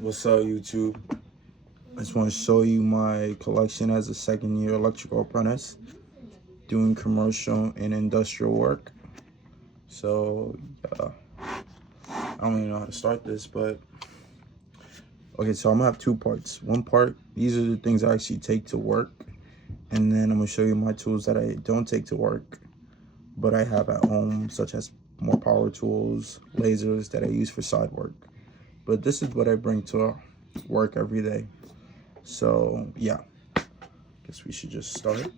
What's up, YouTube? I just want to show you my collection as a second-year electrical apprentice doing commercial and industrial work. So, I don't even know how to start this, but okay, so I'm gonna have two parts. One part, these are the things I actually take to work, and then I'm gonna show you my tools that I don't take to work, but I have at home, such as more power tools, lasers that I use for side work. But this is what I bring to work every day. So yeah, guess we should just start.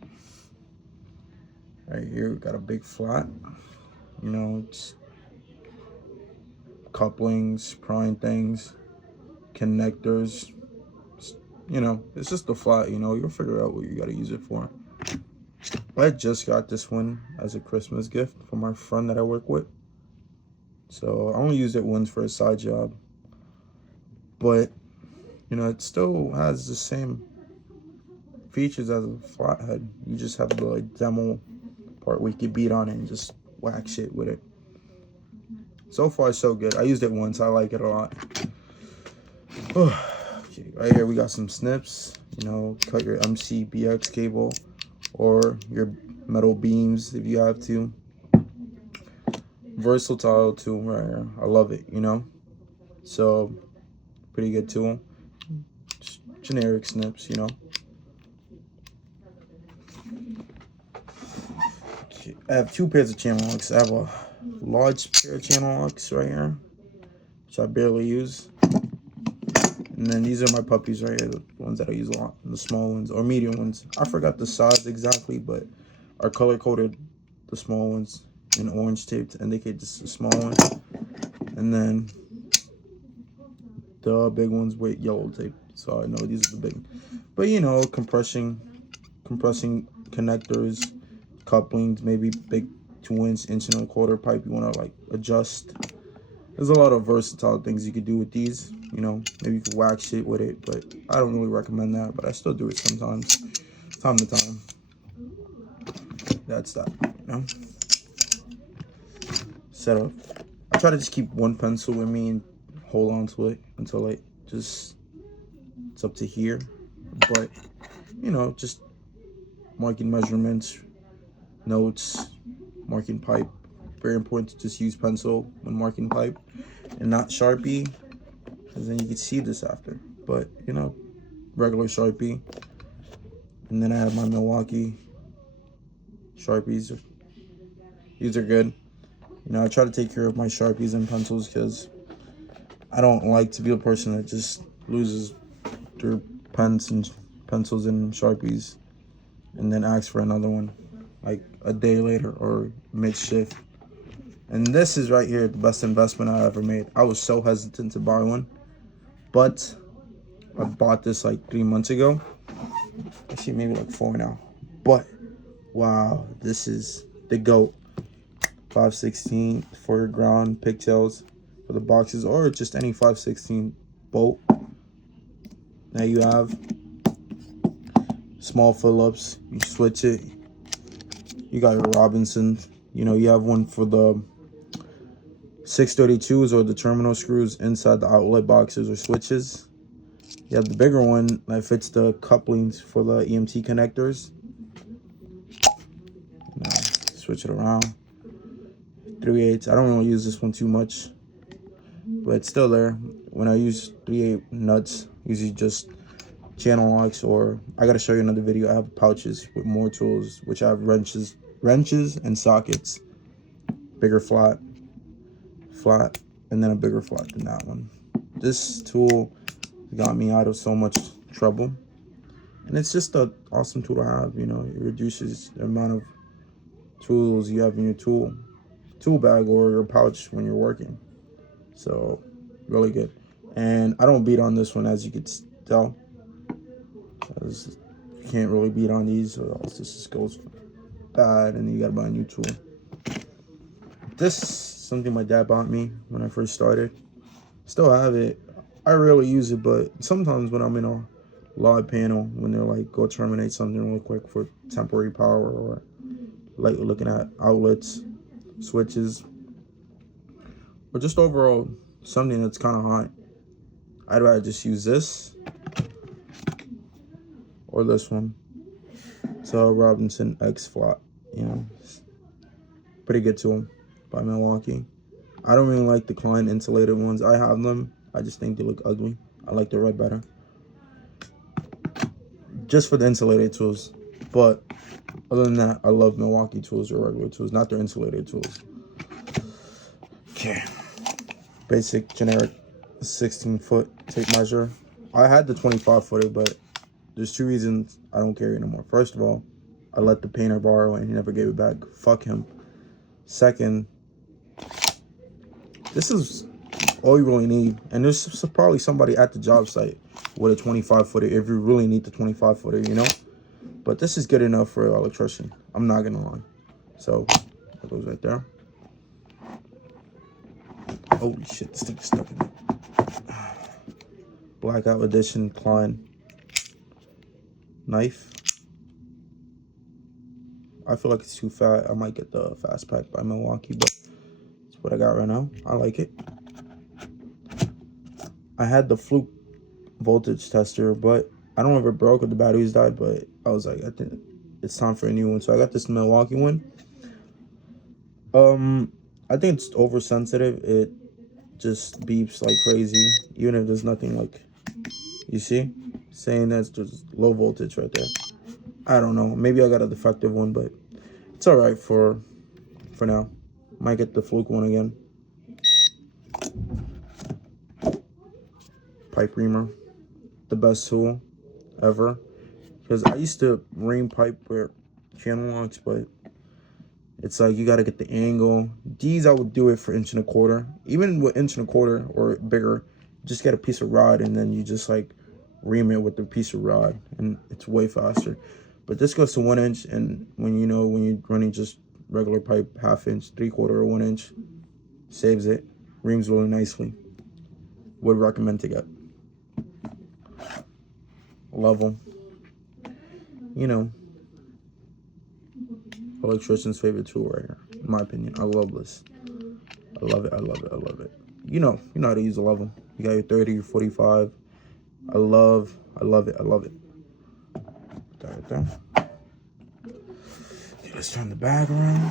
Right here, we got a big flat. It's couplings, prying things, connectors. It's just a flat. You'll figure out what you gotta use it for. I just got this one as a Christmas gift from my friend that I work with. So I only used it once for a side job, but it still has the same features as a flathead. You just have the demo part where you can beat on it and just whack shit with it. So far, so good. I used it once. I like it a lot. Okay, right here we got some snips. Cut your MCBX cable or your metal beams if you have to. Versatile tool right here. I love it. So pretty good tool. Just generic snips. Okay, I have two pairs of channel locks. I have a large pair of channel locks right here, which I barely use. And then these are my puppies right here, the ones that I use a lot, the small ones or medium ones. I forgot the size exactly, but I color coded the small ones in orange tape to indicate this is a small one. And then the big ones with yellow tape, so I know these are the big. But compressing connectors, couplings, maybe big 2-inch, 1.25 pipe you want to like adjust. There's a lot of versatile things you could do with these. Maybe you could wax shit with it, but I don't really recommend that. But I still do it sometimes, time to time. That's that. Setup. I try to just keep one pencil with me and hold on to it until it's up to here. But just marking measurements, notes, marking pipe. Very important to just use pencil when marking pipe and not Sharpie, because then you can see this after. But regular Sharpie. And then I have my Milwaukee Sharpies. These are good. I try to take care of my Sharpies and pencils because I don't like to be a person that just loses their pens and pencils and Sharpies and then asks for another one like a day later or mid-shift. And this is right here the best investment I ever made. I was so hesitant to buy one, but I bought this like 3 months ago. Actually, maybe like 4 now. But wow, this is the GOAT. 5/16 for your ground pigtails for the boxes, or just any 5/16 bolt that you have. Small Phillips, you switch it. You got your Robinson. You have one for the 632s or the terminal screws inside the outlet boxes or switches. You have the bigger one that fits the couplings for the EMT connectors. Switch it around. 3/8. I don't really use this one too much, but it's still there. When I use 3/8 nuts, usually just channel locks, or I gotta show you another video. I have pouches with more tools, which I have wrenches and sockets. Bigger flat, and then a bigger flat than that one. This tool got me out of so much trouble, and it's just an awesome tool to have. It reduces the amount of tools you have in your tool bag or your pouch when you're working. So really good. And I don't beat on this one, as you could tell, because you can't really beat on these or else this just goes bad and then you gotta buy a new tool. This is something my dad bought me when I first started. Still have it. I rarely use it, but sometimes when I'm in a live panel, when they're like, go terminate something real quick for temporary power, or like looking at outlets, switches, or just overall something that's kind of hot, I'd rather just use this or this one. So Robinson X Flat, you know, pretty good tool by Milwaukee. I don't really like the Klein insulated ones. I have them. I just think they look ugly. I like the red better. Just for the insulated tools. But other than that, I love Milwaukee tools or regular tools, not their insulated tools. Okay. Basic, generic 16-foot tape measure. I had the 25-footer, but there's 2 reasons I don't carry it anymore. First of all, I let the painter borrow and he never gave it back. Fuck him. Second, this is all you really need. And there's probably somebody at the job site with a 25-footer if you really need the 25-footer, you know? But this is good enough for an electrician. I'm not gonna lie. So, that goes right there. Holy shit, this thing is stuck in it. Blackout Edition Klein knife. I feel like it's too fat. I might get the Fast Pack by Milwaukee, but it's what I got right now. I like it. I had the Fluke voltage tester, but I don't know if it broke or the batteries died, but I was like, I think it's time for a new one. So I got this Milwaukee one. I think it's oversensitive. It just beeps like crazy, even if there's nothing like, you see? Saying that's just low voltage right there. I don't know. Maybe I got a defective one, but it's all right for now. Might get the Fluke one again. Pipe reamer, the best tool ever. Because I used to ream pipe with channel locks, but it's like you got to get the angle. These I would do it for 1 1/4. Even with 1 1/4 or bigger, just get a piece of rod and then you just like ream it with the piece of rod, and it's way faster. But this goes to 1 inch, and when you're running just regular pipe, 1/2 inch, 3/4, or 1 inch, saves it, reams really nicely. Would recommend to get. Level, you know, electrician's favorite tool right here, in my opinion. I love this. I love it. I love it. I love it. You know how to use a level. You got your 30, your 45. I love it. I love it. Put that right there. Okay, let's turn the bag around.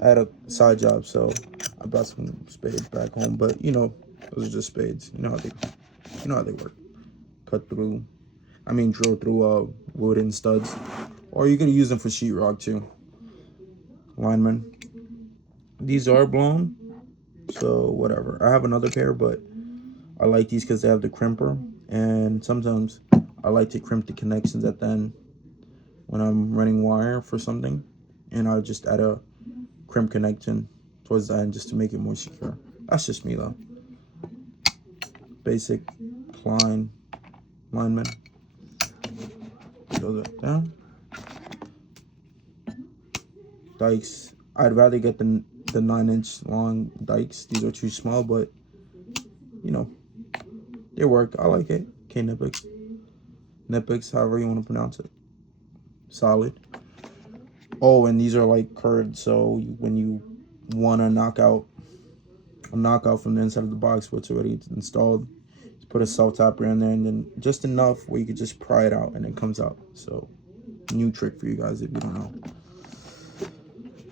I had a side job, so I brought some spades back home, but those are just spades. You know how they work. Drill through wooden studs, or you could use them for sheetrock too. Lineman. These are blown, so whatever. I have another pair, but I like these because they have the crimper, and sometimes I like to crimp the connections at the end when I'm running wire for something, and I'll just add a crimp connection towards the end just to make it more secure. That's just me though. Basic Klein lineman. Goes up down. Dikes. I'd rather get the 9-inch long dikes. These are too small, but they work. I like it. K-Nippix. Nippix, however you want to pronounce it. Solid. Oh, and these are like curved, so when you want to knock out from the inside of the box what's already installed, just put a self-tapper in there, and then just enough where you could just pry it out and it comes out. So, new trick for you guys if you don't know.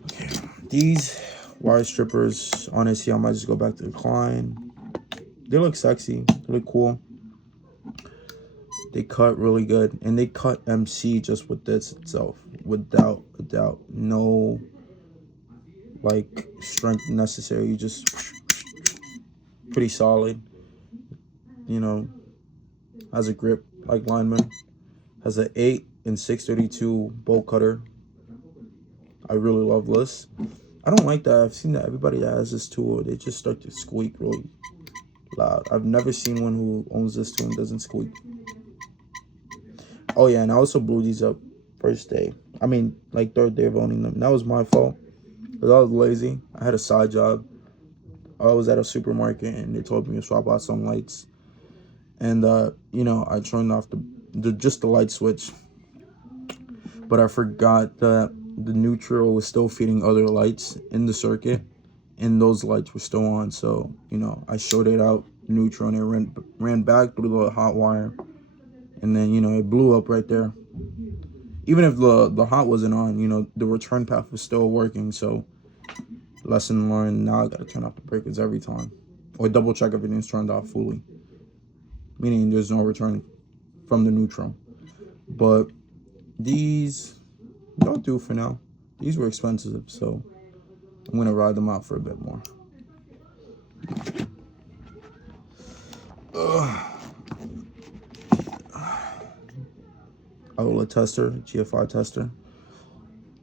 Okay, these wire strippers, honestly, I might just go back to the Klein. They look sexy. They look cool. They cut really good, and they cut MC just with this itself, without a doubt. No like strength necessary. You just pretty solid. Has a grip like lineman. Has an 8 and 632 bolt cutter. I really love this. I don't like that. I've seen that everybody that has this tool, they just start to squeak really loud. I've never seen one who owns this tool and doesn't squeak. Oh yeah, and I also blew these up first day. Third day of owning them. That was my fault because I was lazy. I had a side job. I was at a supermarket and they told me to swap out some lights. And I turned off just the light switch. But I forgot that the neutral was still feeding other lights in the circuit, and those lights were still on. So, you know, I showed it out neutral, and it ran back through the hot wire, and then, you know, it blew up right there. Even if the hot wasn't on, you know, the return path was still working. So, lesson learned. Now I gotta turn off the breakers every time, or double check everything's turned off fully, meaning there's no return from the neutral. But these don't do for now. These were expensive, so I'm gonna ride them out for a bit more. Outlet tester, GFI tester.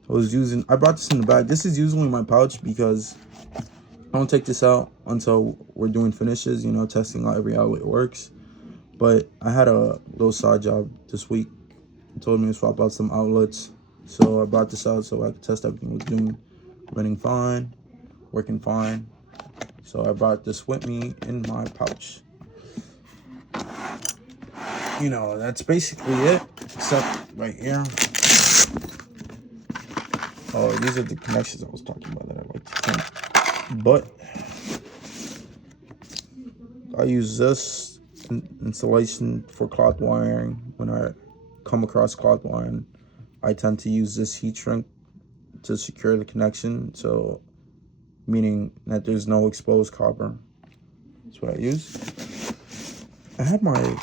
I brought this in the bag. This is usually my pouch because I don't take this out until we're doing finishes, you know, testing out every outlet works. But I had a little side job this week. It told me to swap out some outlets. So I brought this out so I could test everything was doing, running fine, working fine. So I brought this with me in my pouch. You know, that's basically it, except right here. Oh, these are the connections I was talking about that I like to think. But I use this installation for cloth wiring. When I come across cloth wiring, I tend to use this heat shrink to secure the connection. So, meaning that there's no exposed copper. That's what I use. I had my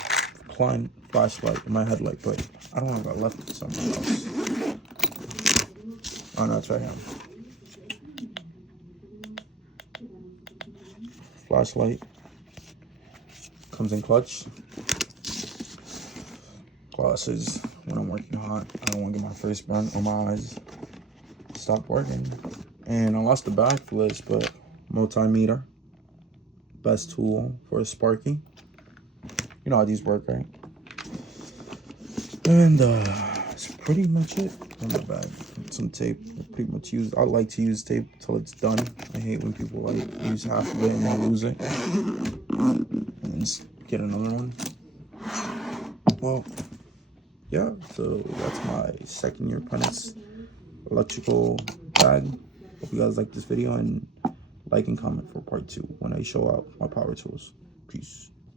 Klein flashlight in my headlight, but I don't know if I left it somewhere else. Oh no, it's right here. Flashlight comes in clutch. Glasses when I'm working hot. I don't want to get my face burnt or my eyes stop working. And I lost the bag for this, but multimeter, best tool for a Sparky. You know how these work, right? And that's pretty much it in my bag. Some tape. I like to use tape till it's done. I hate when people like use half of it and then lose it. And then just get another one. Well, yeah, so that's my second year apprentice electrical bag. Hope you guys like this video, and like and comment for part 2 when I show out my power tools. Peace.